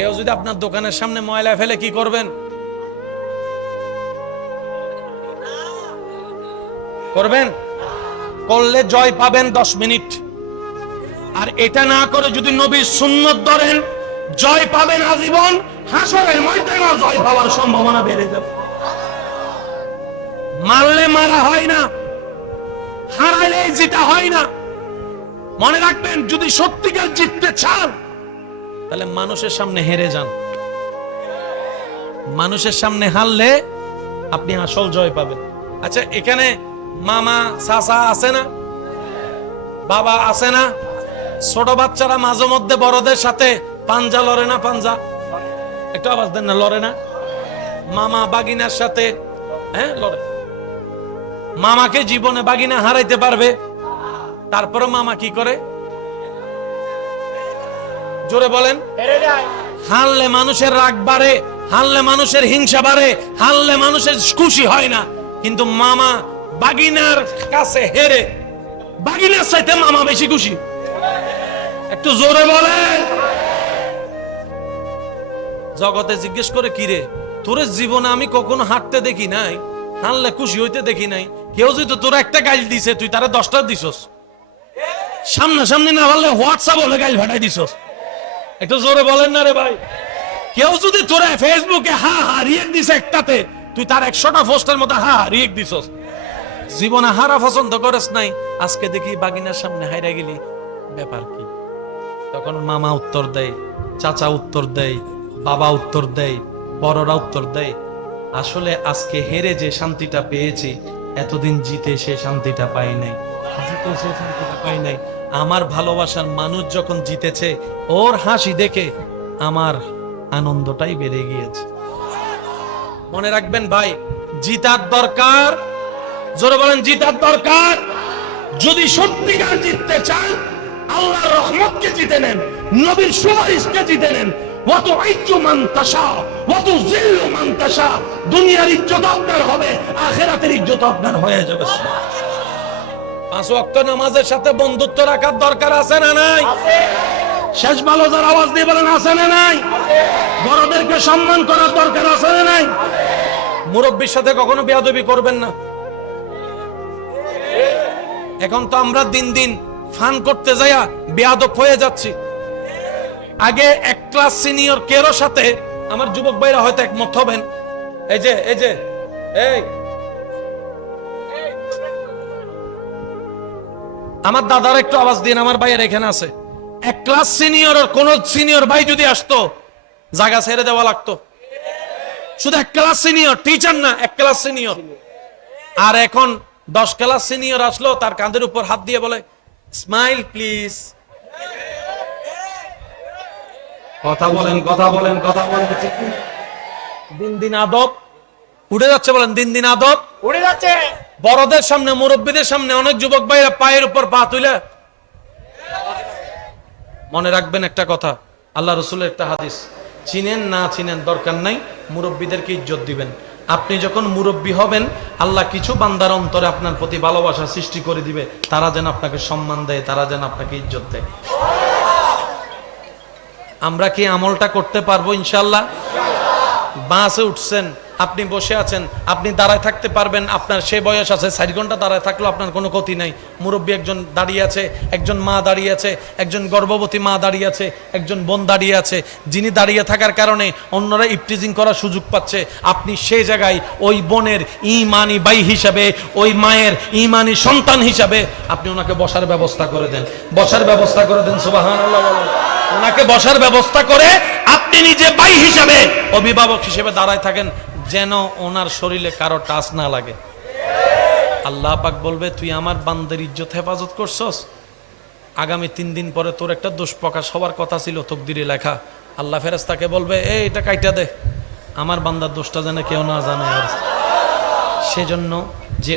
কেউ যদি আপনার দোকানের সামনে ময়লা ফেলে কি করবেন? করবেন? করলে জয় পাবেন 10 মিনিট। আর এটা না করে যদি নবীর সুন্নত ধরেন, জয় পাবেন আজীবন। হাসরের ময়দানে জয় পাওয়ার সম্ভাবনা বেড়ে যাবে। মারলে মারা হয় না, হারাইলে জিতা হয় না। মনে রাখবেন, যদি সত্যিকার জিততে চান তাহলে মানুষের সামনে হেরে যান। মানুষের সামনে হারলে আপনি আসল জয় পাবেন। আচ্ছা, এখানে মামা চাচা আছে না? বাবা আছে না? ছোট বাচ্চারা মাঝে মধ্যে বড়দের সাথে পাঞ্জা লড়ে না? পাঞ্জা একটু আওয়াজ দেন না, লড়ে না? মামা বাগিনার সাথে লড়ে। মামাকে জীবনে বাগিনা হারাইতে পারবে? তারপরে মামা কি করে? জোরে বলেন। হারলে মানুষের রাগ বাড়ে, হারলে মানুষের হিংসা বাড়ে, হারলে মানুষের খুশি হয় না। কিন্তু মামা বাগিনার কাছে হেরে বাগিনার চাইতে মামা বেশি খুশি। একটু জোরে বলেন। জগতে জিজ্ঞেস করে, কি রে তোর জীবনে আমি কখনো হাঁটতে দেখি নাই, হারলে খুশি হইতে দেখি নাই। কেউ যদি তোর একটা গাইল দিছে, তুই তারা 10টা দিছস। সামনাসামনি না পারলে হোয়াটসঅ্যাপ হলে গাইল ফাটাই দিছস। একটু জোরে বলেন না রে ভাই। কেউ যদি তোরা ফেসবুকে হা হা রিয়েক্ট দিছে একটাতে, তুই তার 100টা পোস্টের মধ্যে হা হা রিয়েক্ট দিছস। জীবনে হারা পছন্দ করিস নাই, আজকে দেখি বাগিনার সামনে হাইরা গেলি, ব্যাপার কি? তখন মামা উত্তর দেয়, চাচা উত্তর দেয়, বাবা উত্তর দেয়, বড়রা উত্তর দেয়, আসলে আজকে হেরে যে শান্তিটা পেয়েছি, এতদিন জিতে সে শান্তিটা পাই নাই। জিতে সে শান্তিটা পাই নাই। আমার ভালোবাসার মানুষ যখন জিতেছে, ওর হাসি দেখে আমার আনন্দটাই বেড়ে গিয়েছে। মনে রাখবেন ভাই, জিতার দরকার। জোরে বলেন, জিতার দরকার। যদি সত্যিকার জিততে চান, আল্লাহর রহমতকে জিতে নেন, নবীর সুপারিশকে জিতে নেন। দুনিয়ার ইজ্জত আপনার হবে, আখিরাতের ইজ্জত আপনার হয়ে যাবে। 5 ওয়াক্ত নামাজের সাথে বন্ধুত্ব রাখার দরকার আছে না নাই? শেষ ভালো যার আওয়াজ দিয়ে বলেন, আছে না নাই? বড়দেরকে সম্মান করার দরকার আছে না নাই? মুরব্বির সাথে কখনো বেয়াদবি করবেন না। এখন তো আমরা দিন দিন ফান করতে যাইয়া বেয়াদব হয়ে যাচ্ছি। আগে এক ক্লাস সিনিয়র কেরো সাথে, আমার যুবক ভাইরা হয়তো একমত হবেন, এই আমার দাদার একটু আওয়াজ দিন, আমার ভাইয়ের এখানে আছে। এক ক্লাস সিনিয়র আর কোন সিনিয়র ভাই যদি আসতো, জায়গা ছেড়ে দেওয়া লাগতো। শুধু এক ক্লাস সিনিয়র, টিচার না, এক ক্লাস সিনিয়র। আর এখন 10 ক্লাস সিনিয়র আসলো, তার কাঁধের উপর হাত দিয়ে বলে, স্মাইল প্লিজ। কথা বলেন, কথা বলেন, কথা বলেন। দিন দিন আদব উঠে যাচ্ছে। বলেন, দিন দিন আদব উঠে যাচ্ছে। বড়দের সামনে, মুরব্বীদের সামনে অনেক যুবক ভাইরা পায়ের উপর পা তুলে। মনে রাখবেন একটা কথা, আল্লাহ রসুলের একটা হাদিস, চিনেন না চিনেন দরকার নাই, মুরব্বীদেরকে ইজ্জত দিবেন। আপনি যখন মুরব্বী হবেন, আল্লাহ কিছু বান্দার অন্তরে আপনার প্রতি ভালোবাসা সৃষ্টি করে দিবে, তারা যেন আপনাকে সম্মান দেয়, তারা যেন আপনাকে ইজ্জত দেয়। আমরা কি আমলটা করতে পারবো ইনশাআল্লাহ? বাসে উঠছেন, আপনি বসে আছেন, আপনি দাঁড়ায় থাকতে পারবেন, আপনার সে বয়স আছে, 4 ঘন্টা দাঁড়ায় থাকলেও আপনার কোনো ক্ষতি নাই। মুরব্বী একজন দাঁড়িয়ে আছে, একজন মা দাঁড়িয়ে আছে, একজন গর্ভবতী মা দাঁড়িয়ে আছে, একজন বোন দাঁড়িয়ে আছে। যিনি দাঁড়িয়ে থাকার কারণে অন্যরা ইফটিজিং করার সুযোগ পাচ্ছে, আপনি সেই জায়গায় ওই বোনের ঈমানি ভাই হিসাবে, ওই মায়ের ঈমানি সন্তান হিসাবে আপনি ওনাকে বসার ব্যবস্থা করে দেন। বসার ব্যবস্থা করে দেন, সুবহানাল্লাহ বলেন। ওনাকে বসার ব্যবস্থা করে আপনি নিজে ভাই হিসাবে, অভিভাবক হিসেবে দাঁড়ায় থাকেন, যেন ওনার শরীরে কারো টাচ না লাগে। আল্লাহ পাক বলবে, তুই আমার বান্দার ইজ্জত হেফাজত করছস, আগামী 3 দিন পরে তোর একটা দোষ প্রকাশ হওয়ার কথা ছিল, তকদিরে লেখা। আল্লাহ ফেরেশতাকে বলবে, এটা কাইটা দে, আমার বান্দার দোষটা যেন কেউ না জানে। আর সেজন্য যে